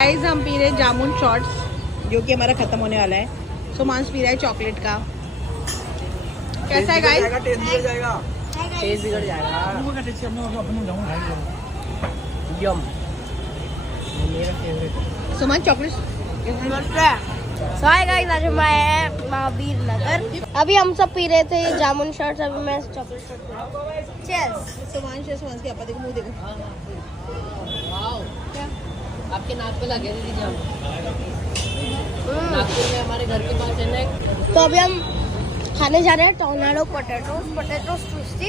Guys हम P रहे हैं जामुन शॉट्स जो कि हमारा खत्म होने वाला है। सुमांश पी रहा है चॉकलेट का। कैसा है गाइस? टेस्ट बिगड़ जाएगा। टेस्ट बिगड़ जाएगा। यम मेरा फेवरेट। सुमांश चॉकलेट हाय गाइस, आज हम आए हैं महावीर नगर। अभी हम सब पी रहे थे जामुन शॉट्स, अभी मैं चॉकलेट शॉट पी रहा हूं। चीयर्स। सुमांश के पापा देखो, मुंह देखो। वाओ, क्या आपके नाक पे लगे दीदी जाम। नागपुर में हमारे घर के पास है ना। तो अभी हम खाने जा रहे हैं टोर्नाडो पोटैटो ट्विस्टी।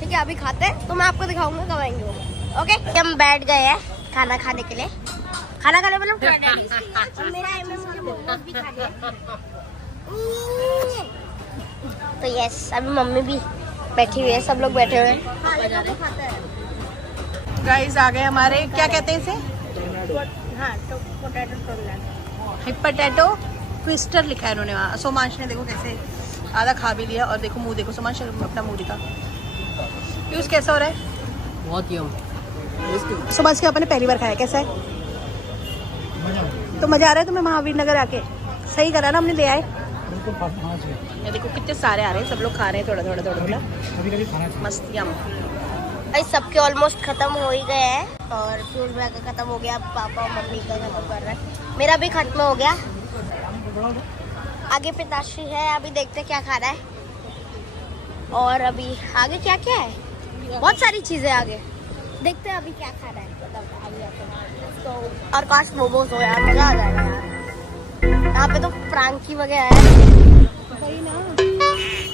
ठीक है, अभी खाते हैं तो मैं आपको दिखाऊंगा कब आएंगे वो। ओके, हम बैठ गए हैं खाना खाने के लिए। खाना खाने मतलब मेरा मुझे मोमोज भी खाने हैं। तो यस, अभी मम्मी भी बैठी हुई है, सब लोग बैठे हुए हैं। गाइस आ गए हमारे, क्या कहते हैं इसे? हाँ, पोटैटो ट्विस्टर लिखा है इन्होंने वहाँ। सोमांश ने देखो कैसे आधा खा भी लिया, और देखो मुंह देखो। सोमांश अपना मुंह दिखा। पीयूष कैसा हो रहा है? बहुत यम। सोमांश के पापा ने पहली बार खाया, कैसा है? तो मजा आ रहा है तुम्हें महावीर नगर आके? सही करा ना हमने ले आए। ये देखो कितने सारे आ रहे हैं, सब लोग खा रहे हैं थोड़ा थोड़ा। मस्त यम। भाई सबके ऑलमोस्ट खत्म हो ही गए हैं, और फ्यूज बैग का खत्म हो गया, पापा और मम्मी का खत्म कर रहे हैं, मेरा भी खत्म हो गया। आगे पिताश्री है, अभी देखते क्या खा रहा है। और अभी आगे क्या क्या है, बहुत सारी चीजें आगे, देखते हैं अभी क्या खा रहा है। मतलब तो और काश मोमोज हो यार, मजा आ जाएगा यार। यहाँ पे तो फ्रांकी वगैरह है।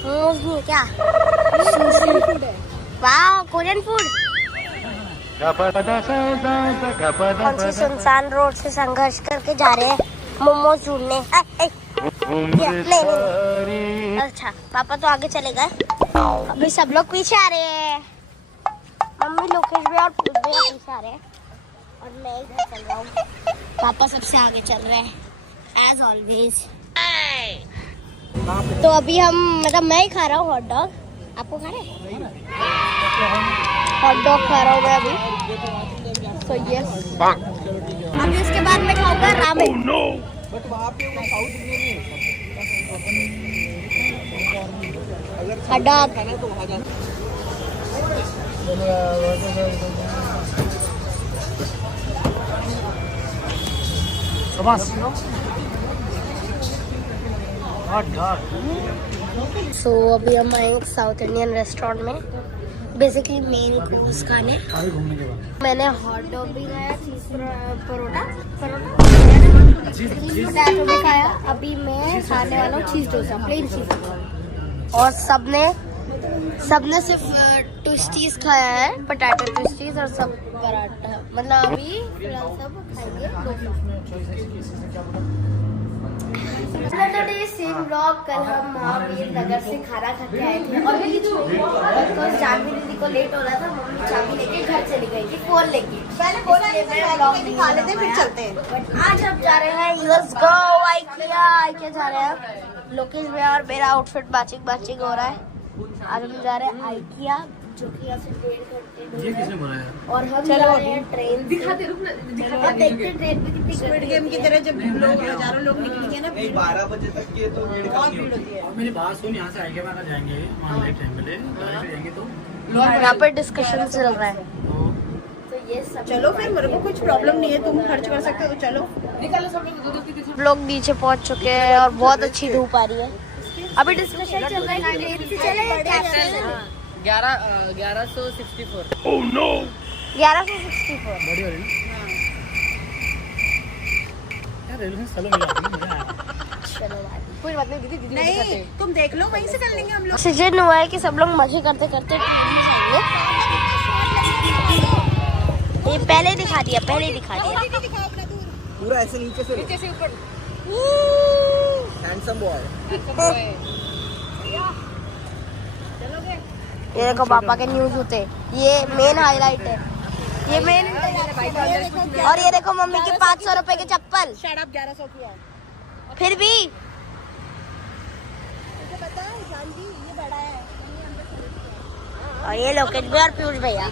मोमोज नहीं क्या, वाह कोरियन फूड। कौन सी सुनसान रोड से संघर्ष करके जा रहे हैं मोमोज ढूंढने। नहीं। अच्छा, पापा तो आगे चले गए, अभी सब लोग पीछे आ रहे हैं। मम्मी लोकेश भी और पूज भी पीछे आ रहे हैं, और मैं इधर चल रहा हूँ। पापा सबसे आगे चल रहे हैं एज ऑलवेज। तो अभी हम मतलब मैं ही खा रहा हूँ हॉट डॉग। आपको खा रहे हैं? हॉट डॉग खा रहा हूँ मैं अभी। तो ये अभी उसके बाद मैं खाऊंगा रामेन। Hot dog. सो अभी हम आए साउथ इंडियन रेस्टोरेंट में, बेसिकली मेन कोर्स खाने। मैंने हॉट डॉग भी खाया, चीज परोटा पोटैटो भी खाया। अभी मैं खाने वाला हूँ चीज डोसा, प्लेन चीज। और सबने सिर्फ ट्विस्टीज खाया है, पोटैटो ट्विस्टीज, और सब पराठा। मतलब अभी फिलहाल सब खाएंगे सेम ब्लॉग। कल हम महावीर नगर से खाना खा के आए थे, और बिकॉज जानवी दीदी को लेट हो रहा था, मम्मी चाबी लेके घर चली गई थी, फोन लेके। पहले बोला खा लेते फिर चलते हैं। बट आज हम जा रहे हैं लेट्स गो आइकिया जा रहे हैं। लोकेश भैया और मेरा आउटफिट मैचिंग हो रहा है। आज हम जा रहे हैं आइकिया, जो कि यहाँ से 1.5 घंटे। ये किसने बनाया? और हम जा रहे हैं ट्रेन। दिखाते देखते ट्रेन पे कितनी स्क्विड गेम की तरह जब लोग हजारों लोग निकलेंगे ना, 12 बजे तक ये तो बहुत भीड़ होती है। मेरी बात सुन, यहाँ से आगे वाला जाएंगे ऑनलाइन टाइम पे जाएंगे तो यहाँ पर डिस्कशन चल रहा है। तो ये सब चलो फिर, मेरे को कुछ प्रॉब्लम नहीं है, तुम खर्च कर सकते हो तो चलो। निकालो सब लोग। लोग नीचे पहुँच चुके हैं और बहुत अच्छी धूप आ रही है। अभी डिस्कशन चल रहा है कि ट्रेन से चले या कैब से। 1164। 1164। बड़ी हो रही है यार, रेलवे में चलो मिला। चलो भाई, कोई बात नहीं दीदी नहीं, तुम देख लो, वहीं से कर लेंगे हम लोग। सीजन हुआ है कि सब लोग मजे करते करते ट्रेन में जाएंगे। ये पहले दिखा दिया। पूरा ऐसे नीचे से ऊपर। Handsome boy. ये देखो पापा के न्यूज होते, ये मेन हाईलाइट है, ये मेन। और ये देखो मम्मी की 500 रुपए की चप्पल। शायद आप 1100 की है। फिर भी मुझे पता है जानवी, ये बड़ा है। और ये लोकेश भी और पीयूष भैया।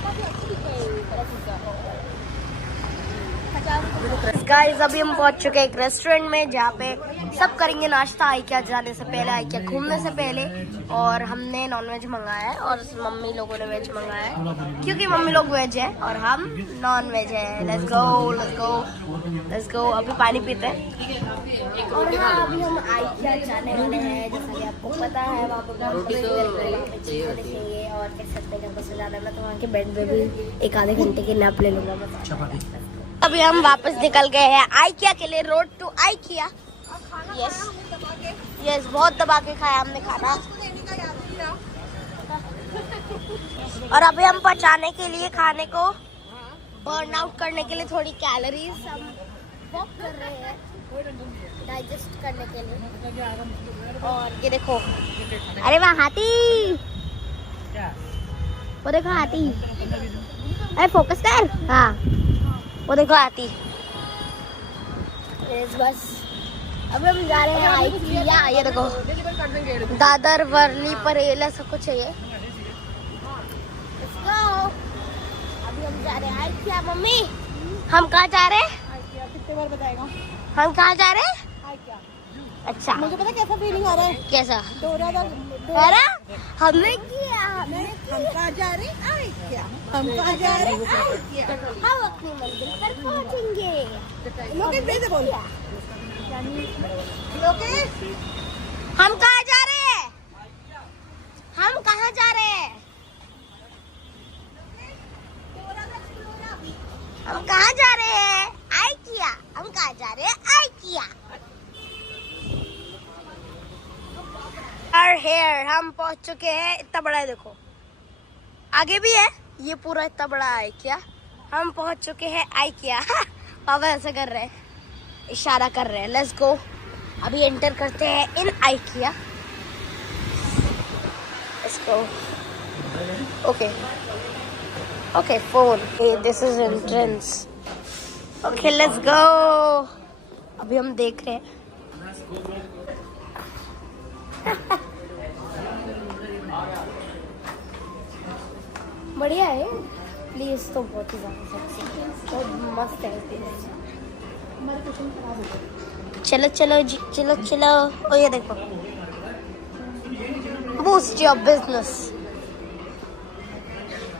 गाइस अभी हम पहुंच चुके हैं एक रेस्टोरेंट में जहाँ पे सब करेंगे नाश्ता आइकिया जाने से पहले, आइकिया घूमने से पहले। और हमने नॉनवेज मंगाया है और मम्मी लोगों ने वेज मंगाया है, क्योंकि मम्मी लोग वेज है और हम नॉन वेज है। Let's go let's go let's go. अभी पानी पीते हैं। और हाँ, अभी हम आइकिया जाने वाले हैं, जैसा कि आपको पता है। वहाँ पे चीज़ें देखेंगे और कह सकते हैं बस जाना। मैं तो वहाँ के बेड पे भी एक आधे घंटे की नैप ले लूँगा बस। अभी हम वापस निकल गए हैं आइकिया के लिए। Road to IKEA. Yes yes, बहुत दबा के खाया हमने खाना। और अभी हम पचाने के लिए खाने को बर्न आउट करने के लिए थोड़ी कैलोरीज हम वॉक कर रहे हैं डाइजेस्ट करने के लिए। और ये देखो, अरे वाह हाथी, वो देखो हाथी। अरे फोकस कर। हाँ वो देखो हाथी। बस अभी हम जा रहे हैं आइकिया। ये देखो दादर वर्ली परेल ऐसा कुछ है ये। अभी हम जा रहे हैं आइकिया। मम्मी हम कहाँ जा रहे हैं? कितने बार बताएगा? हम कहाँ जा रहे हैं? अच्छा, मुझे पता कैसा फीलिंग आ रहा है? कैसा? अरे हमने किया। हम कहाँ जा रहे हैं? हम कहाँ जा रहे हैं? हम अपनी मंजिल पर पहुँचेंगे। लोकेश दे बोल। लोकेश हम कहाँ जा रहे हैं? हम कहाँ जा रहे हैं? हम कहाँ जा रहे हैं? आइकिया। हम कहाँ जा रहे हैं? आइकिया। हेयर हम पहुंच चुके हैं। इतना बड़ा है देखो, आगे भी है। ये पूरा इतना बड़ा आइकिया। हम पहुंच चुके हैं आइकिया। पापा ऐसे कर रहे हैं, इशारा कर रहे हैं। Let's go. अभी एंटर करते हैं in IKEA. Let's go. Okay okay phone, this is entrance. Okay let's go. अभी हम देख रहे हैं। बढ़िया है प्लीज, तो बहुत ही ज्यादा सेक्सी, बहुत मस्त है प्लीज। चलो चलो जी, चलो चलो। ओ ये देखो, boost your business.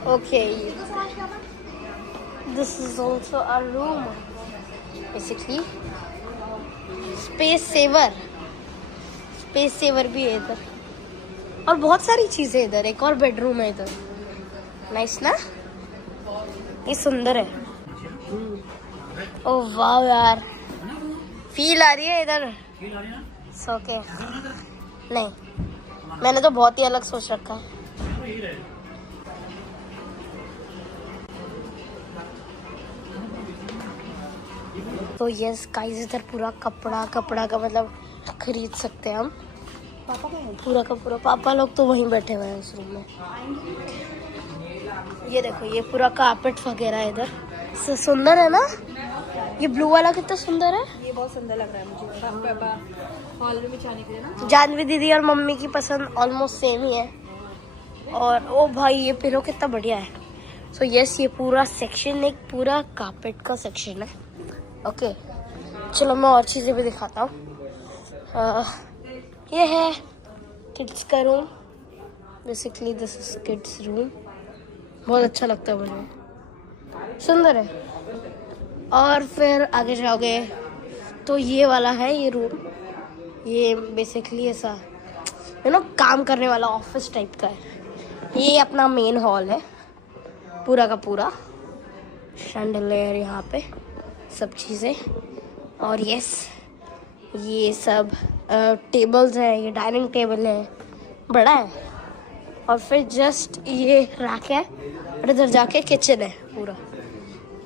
Okay, this is also a room basically. Space saver भी है इधर और बहुत सारी चीजें इधर। एक और बेडरूम है इधर। नाइस ना, ये सुंदर है। ओह वाह यार, फील आ रही है इधर। सो के नहीं, मैंने तो बहुत ही अलग सोच रखा है। तो यस गाइस, इधर पूरा कपड़ा का मतलब खरीद सकते हैं हम। पूरा का पूरा। पापा लोग तो वहीं बैठे हुए हैं उस रूम में। ये देखो, ये पूरा कारपेट वगैरह है इधर। सुंदर है ना? ये ब्लू वाला कितना सुंदर है। ये बहुत सुंदर लग रहा है मुझे हॉल में बिछाने के लिए ना। जानवी दीदी और मम्मी की पसंद ऑलमोस्ट सेम ही है। और ओ भाई, ये पिलो कितना बढ़िया है। सो यस, ये पूरा सेक्शन एक पूरा कारपेट का सेक्शन है। ओके चलो मैं और चीज़ें भी दिखाता हूँ। ये है किड्स का room. Basically this is kids room. बहुत अच्छा लगता है मुझे, सुंदर है। और फिर आगे जाओगे तो ये वाला है ये रूम। ये बेसिकली ऐसा काम करने वाला ऑफिस टाइप का है। ये अपना मेन हॉल है पूरा का पूरा। शैंडलियर यहाँ पे सब चीज़ें। और यस, ये सब टेबल्स हैं। ये डाइनिंग टेबल है, बड़ा है। और फिर जस्ट ये रैक है और इधर जाके किचन है। पूरा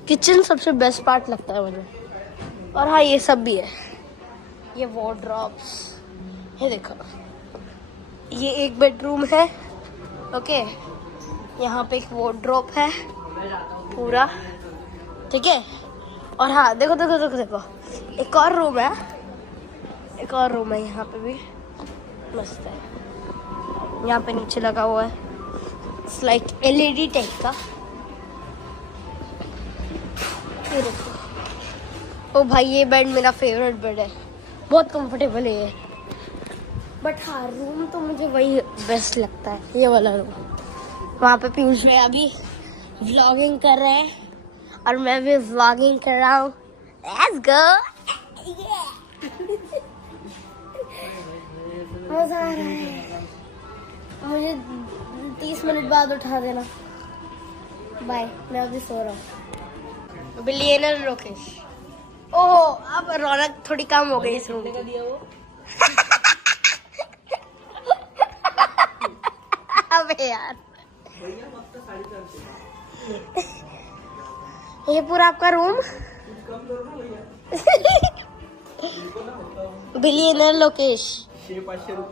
किचन सबसे बेस्ट पार्ट लगता है मुझे। और हाँ, ये सब भी है। ये वार्डरोब्स, ये देखो, ये एक बेडरूम है। ओके, यहाँ पे एक वार्डरोब है पूरा, ठीक है। और हाँ देखो देखो देखो देखो, एक और रूम है, एक और रूम है यहाँ पे भी मस्त है। यहाँ पे नीचे लगा हुआ है इट्स लाइक LED टाइप का। ये देखो, ओ भाई ये बेड मेरा फेवरेट बेड है, बहुत कंफर्टेबल है ये। बट हाँ रूम तो मुझे वही बेस्ट लगता है, ये वाला रूम। वहाँ पे पीयूष भैया अभी व्लॉगिंग कर रहे हैं और मैं भी व्लॉगिंग कर रहा हूँ। Let's go! मजा आ रहा है। मुझे 30 मिनट बाद उठा देना। बाय, मैं अभी सो रहा हूँ। बिलियनर लोकेश। ओह अब रौनक थोड़ी कम हो गई इस रूम की। अबे यार ये पूरा आपका रूम। बिलियनर लोकेश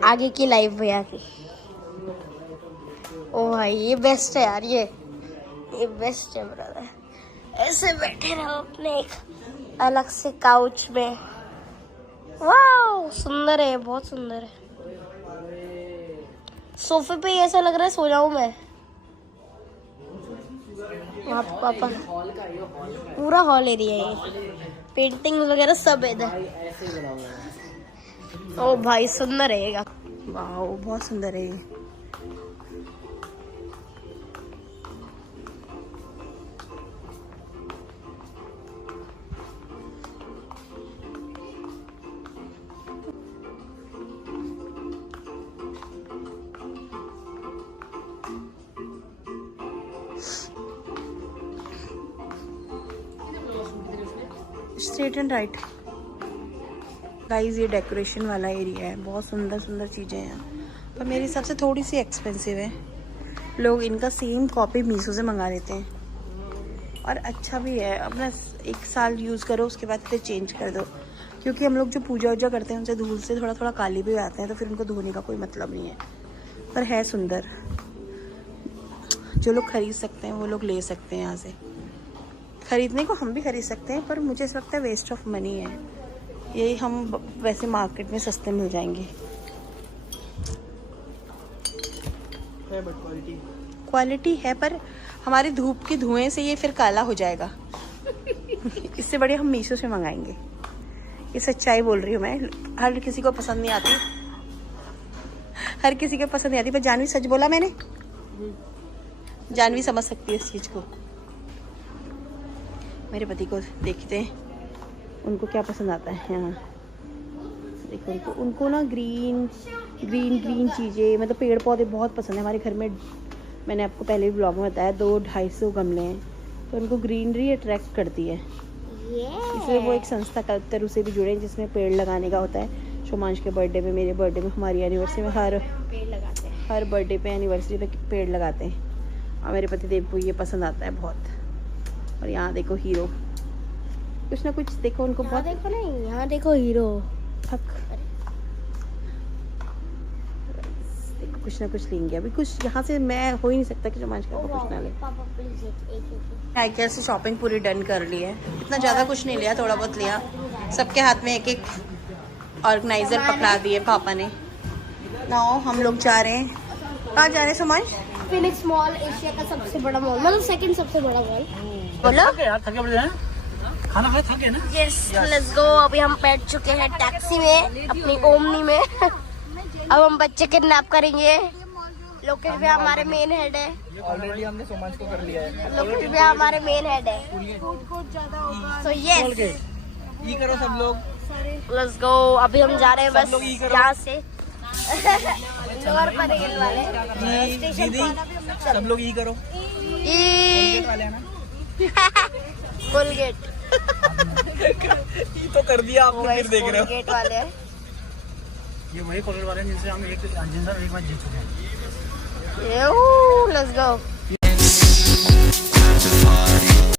आगे की लाइफ भैया की। ओ भाई ये बेस्ट है यार, ये बेस्ट है ब्रदर। ऐसे बैठे रहो अपने एक अलग से काउच में। वाह सुंदर है, बहुत सुंदर है। सोफे पे ऐसा लग रहा है सो जाऊं मैं। वहाँ पे पापा पूरा हॉल एरिया है, पेंटिंग वगैरह सब है इधर। ओ भाई सुंदर रहेगा। वाह बहुत सुंदर है ये। Straight and right. गाइस ये डेकोरेशन वाला एरिया है, बहुत सुंदर सुंदर चीज़ें हैं पर मेरे हिसाब से थोड़ी सी एक्सपेंसिव है। लोग इनका सेम कॉपी मीशो से मंगा लेते हैं और अच्छा भी है। अपना 1 साल यूज़ करो उसके बाद फिर चेंज कर दो, क्योंकि हम लोग जो पूजा वूजा करते हैं उनसे धूल से थोड़ा थोड़ा काली भी आते हैं, तो फिर उनको धोने का कोई मतलब नहीं है। पर है सुंदर, जो लोग खरीद सकते हैं वो लोग ले सकते हैं यहाँ से। खरीदने को हम भी खरीद सकते हैं पर मुझे ऐसा लगता है वेस्ट ऑफ मनी है। यही हम वैसे मार्केट में सस्ते मिल जाएंगे। क्वालिटी है पर हमारी धूप के धुएं से ये फिर काला हो जाएगा। इससे बढ़िया हम मीशो से मंगाएंगे। ये सच्चाई बोल रही हूँ मैं। हर किसी को पसंद नहीं आती, हर किसी को पसंद नहीं आती, पर जानवी सच बोला मैंने। जानवी समझ सकती है इस चीज़ को। मेरे पति को देखते हैं उनको क्या पसंद आता है। यहाँ देखो उनको ना ग्रीन चीज़ें, मतलब पेड़ पौधे बहुत पसंद है। हमारे घर में मैंने आपको पहले भी ब्लॉग में बताया 200-250 गमले हैं, तो उनको ग्रीनरी अट्रैक्ट करती है। इसलिए वो एक संस्था कल्पतरू से भी जुड़े हैं जिसमें पेड़ लगाने का होता है। शोमांश के बर्थडे में, मेरे बर्थडे में, हमारी एनिवर्सरी में हर बर्थडे पे एनिवर्सरी पे पेड़ लगाते हैं। और मेरे पति देव को ये पसंद आता है बहुत। और यहाँ देखो हीरो, कुछ ना कुछ देखो उनको बहुत। देखो नहीं, यहाँ देखो हीरो। देखो कुछ ना कुछ लेंगे अभी। कुछ यहाँ से मैं हो ही नहीं सकता कि शोमांश का कुछ ना ले। टाइगर से शॉपिंग पूरी डन कर ली है। इतना ज़्यादा कुछ नहीं लिया, थोड़ा बहुत लिया। सबके हाथ में एक ऑर्गेनाइजर पकड़ा दिए पापा ने। नाउ हम लोग जा रहे हैं। कहाँ जा रहे हैं शोमांश? फिनिक्स मॉल एशिया का सबसे बड़ा मॉल, मतलब सेकंड सबसे बड़ा मॉल। बोलो यार थके पड़े हैं, खाना खाए थके ना। Yes let's go. अभी हम बैठ चुके हैं टैक्सी में, अपनी ओमनी में। अब हम बच्चे किडनैप करेंगे। लोकेश भैया हमारे मेन हेड है। ऑलरेडी हमने सोमांश को कर लिया है। लोकेश भैया हमारे मेन हेड है। सो यस ई करो सब लोग। Let's go. अभी हम जा रहे हैं बस यहाँ से लोअर परेल वाले स्टेशन पर। सब लोग ई करो। कोलगेट तो कर दिया आपने, फिर देख रहे हो। कोलगेट वाले हैं ये वही कोलगेट वाले हैं जिनसे हम एक बार जीत चुके हैं। लेट्स गो।